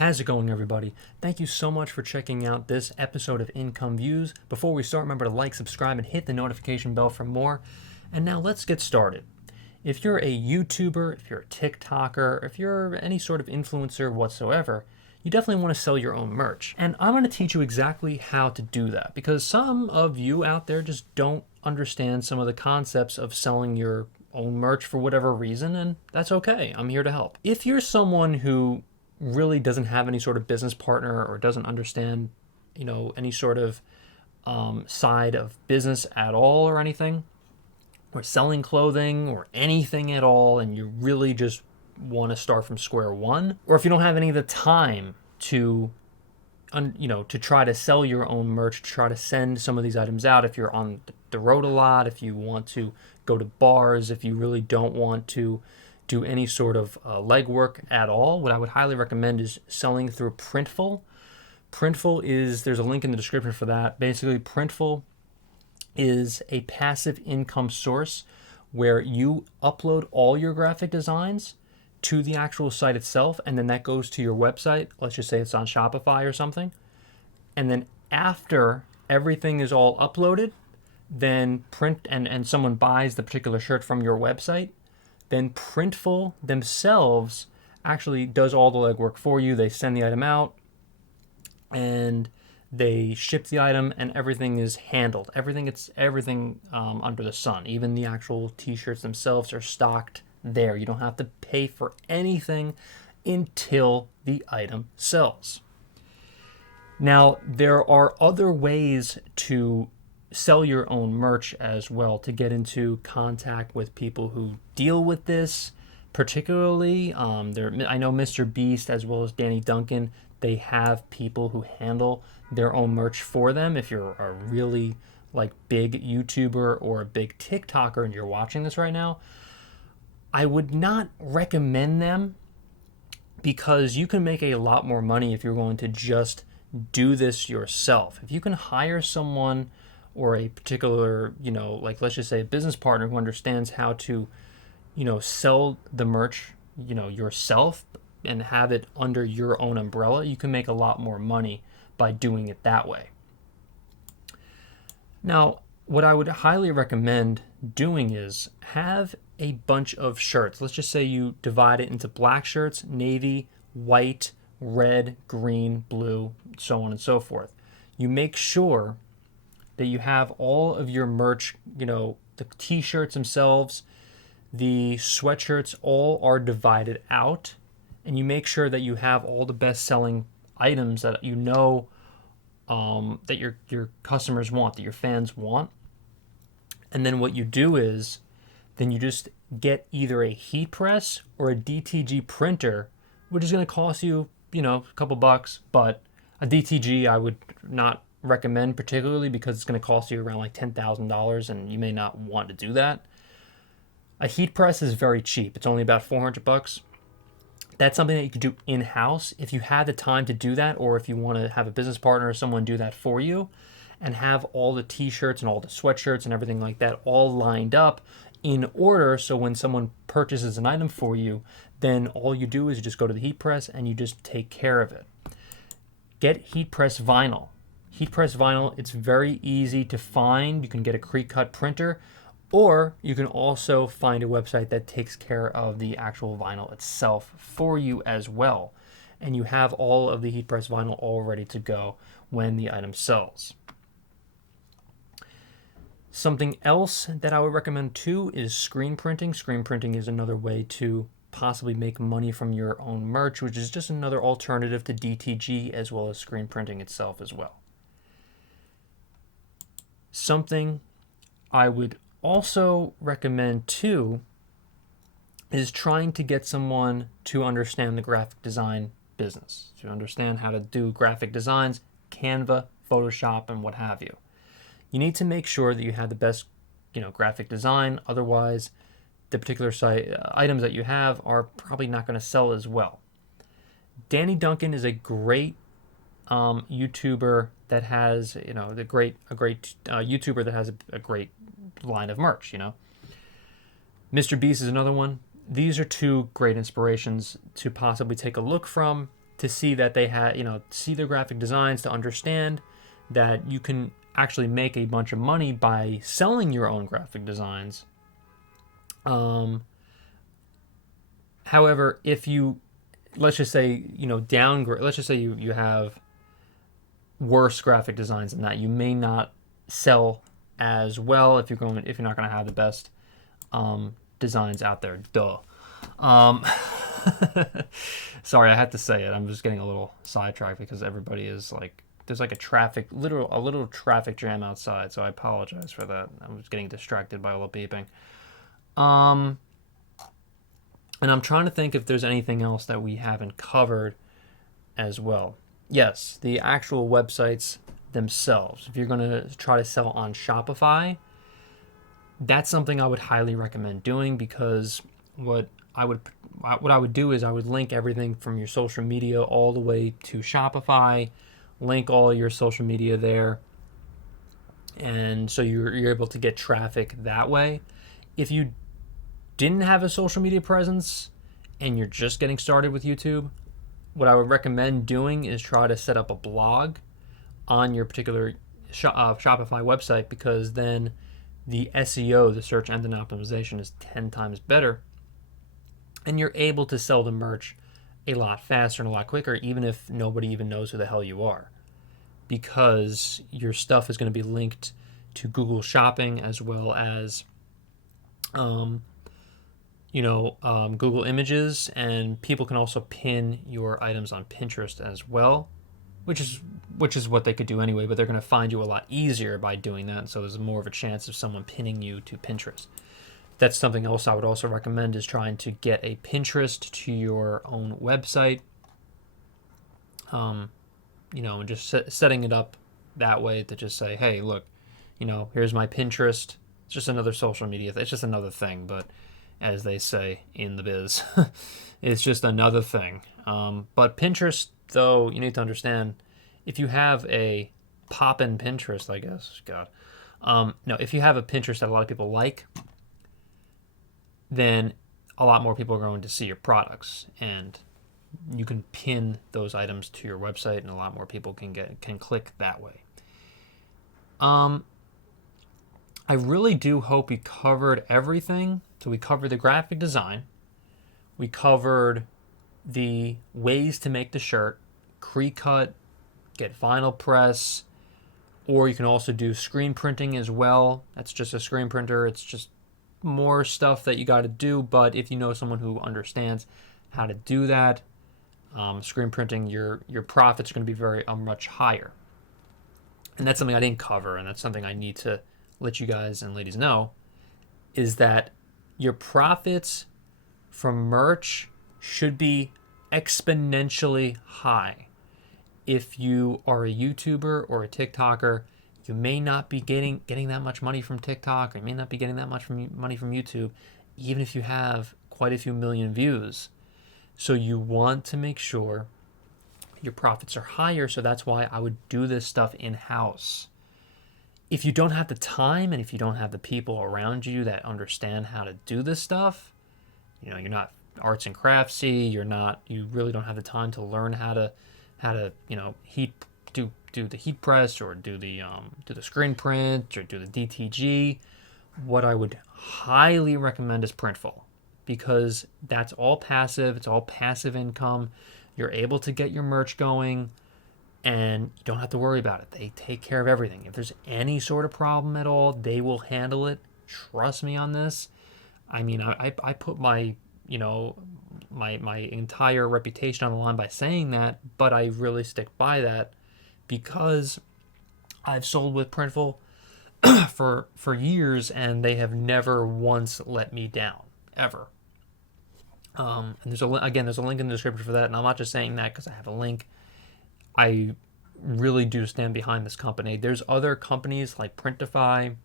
How's it going, everybody? Thank you so much for checking out this episode of Income Views. Before we start, remember to like, subscribe, and hit the notification bell for more. And now let's get started. If you're a YouTuber, if you're a TikToker, if you're any sort of influencer whatsoever, you definitely want to sell your own merch. And I'm going to teach you exactly how to do that because some of you out there just don't understand some of the concepts of selling your own merch for whatever reason, and that's okay. I'm here to help. If you're someone who really doesn't have any sort of business partner or doesn't understand, any sort of side of business at all or anything, or selling clothing or anything at all, and you really just want to start from square one, or if you don't have any of the time to try to sell your own merch, try to send some of these items out, if you're on the road a lot, if you want to go to bars, if you really don't want to do any sort of legwork at all, what I would highly recommend is selling through Printful. There's a link in the description for that. Basically, Printful is a passive income source where you upload all your graphic designs to the actual site itself, and then that goes to your website. Let's just say it's on Shopify or something. And then after everything is all uploaded, then and someone buys the particular shirt from your website, then Printful themselves actually does all the legwork for you. They send the item out and they ship the item, and everything is handled. Everything under the sun. Even the actual t-shirts themselves are stocked there. You don't have to pay for anything until the item sells. Now, there are other ways to sell your own merch as well, to get into contact with people who deal with this. Particularly, I know Mr. Beast as well as Danny Duncan, they have people who handle their own merch for them. If you're a really big YouTuber or a big TikToker and you're watching this right now, I would not recommend them because you can make a lot more money if you're going to just do this yourself. If you can hire someone or a particular, let's just say a business partner who understands how to, sell the merch, yourself and have it under your own umbrella, you can make a lot more money by doing it that way. Now, what I would highly recommend doing is have a bunch of shirts. Let's just say you divide it into black shirts, navy, white, red, green, blue, so on and so forth. You make sure that you have all of your merch, the t-shirts themselves, the sweatshirts, all are divided out, and you make sure that you have all the best-selling items that that your customers want, that your fans want. And then what you do is, then you just get either a heat press or a DTG printer, which is going to cost you, a couple bucks, but a DTG I would not recommend particularly because it's going to cost you around $10,000 and you may not want to do that. A heat press is very cheap. It's only about $400. That's something that you could do in-house if you have the time to do that, or if you want to have a business partner or someone do that for you and have all the t-shirts and all the sweatshirts and everything like that all lined up in order, so when someone purchases an item for you, then all you do is you just go to the heat press and you just take care of it. Get heat press vinyl. Heat press vinyl, it's very easy to find. You can get a Cricut printer, or you can also find a website that takes care of the actual vinyl itself for you as well. And you have all of the heat press vinyl all ready to go when the item sells. Something else that I would recommend too is screen printing. Screen printing is another way to possibly make money from your own merch, which is just another alternative to DTG as well as screen printing itself as well. Something I would also recommend too is trying to get someone to understand the graphic design business, to understand how to do graphic designs, Canva, Photoshop, and what have you. You need to make sure that you have the best, graphic design. Otherwise, the particular items that you have are probably not going to sell as well. Danny Duncan is a great YouTuber that has, a great YouTuber that has a great line of merch. Mr. Beast is another one. These are two great inspirations to possibly take a look from to see that they had, see their graphic designs, to understand that you can actually make a bunch of money by selling your own graphic designs. However, if you, let's just say, downgrade, let's just say you have worse graphic designs than that, you may not sell as well if you're not going to have the best designs out there. Duh. Sorry, I had to say it. I'm just getting a little sidetracked because everybody is like, there's like a little traffic jam outside, so I apologize for that. I was getting distracted by all the beeping. And I'm trying to think if there's anything else that we haven't covered as well. Yes, the actual websites themselves. If you're going to try to sell on Shopify, that's something I would highly recommend doing, because what I would do is I would link everything from your social media all the way to Shopify, link all your social media there, and so you're able to get traffic that way. If you didn't have a social media presence and you're just getting started with YouTube, what I would recommend doing is try to set up a blog on your particular Shopify website, because then the SEO, the search engine optimization, is 10 times better, and you're able to sell the merch a lot faster and a lot quicker, even if nobody even knows who the hell you are, because your stuff is going to be linked to Google Shopping as well as Google Images, and people can also pin your items on Pinterest as well, which is what they could do anyway, but they're going to find you a lot easier by doing that, so there's more of a chance of someone pinning you to Pinterest. That's something else I would also recommend, is trying to get a Pinterest to your own website, and just setting it up that way to just say, hey, look, here's my Pinterest. It's just another social media. It's just another thing, but as they say in the biz, it's just another thing. But Pinterest, though, you need to understand, if you have a pop-in Pinterest, I guess, if you have a Pinterest that a lot of people like, then a lot more people are going to see your products, and you can pin those items to your website, and a lot more people can click that way. I really do hope we covered everything. So we covered the graphic design, we covered the ways to make the shirt, pre-cut, get vinyl press, or you can also do screen printing as well. That's just a screen printer. It's just more stuff that you got to do, but if you know someone who understands how to do that, screen printing, your profits are going to be very much higher. And that's something I didn't cover, and that's something I need to let you guys and ladies know, is that your profits from merch should be exponentially high. If you are a YouTuber or a TikToker, you may not be getting that much money from TikTok, or you may not be getting that much money from YouTube, even if you have quite a few million views. So you want to make sure your profits are higher, so that's why I would do this stuff in-house. If you don't have the time, and if you don't have the people around you that understand how to do this stuff, you're not arts and craftsy, you really don't have the time to learn how to do the heat press, or do the screen print, or do the DTG. What I would highly recommend is Printful, because that's all passive. It's all passive income. You're able to get your merch going, and you don't have to worry about it. They take care of everything. If there's any sort of problem at all, they will handle it. Trust me on this. I mean, I put my my entire reputation on the line by saying that, but I really stick by that, because I've sold with Printful for years, and they have never once let me down, ever. And there's a link in the description for that, and I'm not just saying that because I have a link. I really do stand behind this company. There's other companies like Printify,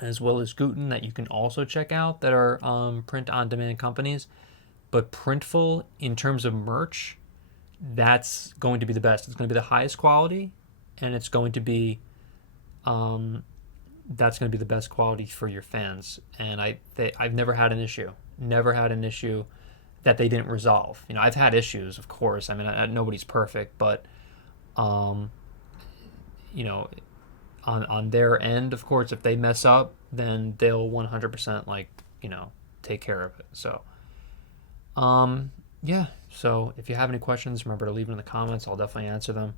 as well as Guten, that you can also check out, that are print-on-demand companies. But Printful, in terms of merch, that's going to be the best. It's going to be the highest quality, and it's going to be that's going to be the best quality for your fans. And I've never had an issue. Never had an issue. that they didn't resolve. You know, I've had issues, of course. I mean, nobody's perfect, but you know, on their end, of course, if they mess up, then they'll 100% like, you know, take care of it. So yeah, so if you have any questions, remember to leave them in the comments. I'll definitely answer them.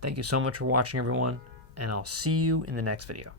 Thank you so much for watching, everyone, and I'll see you in the next video.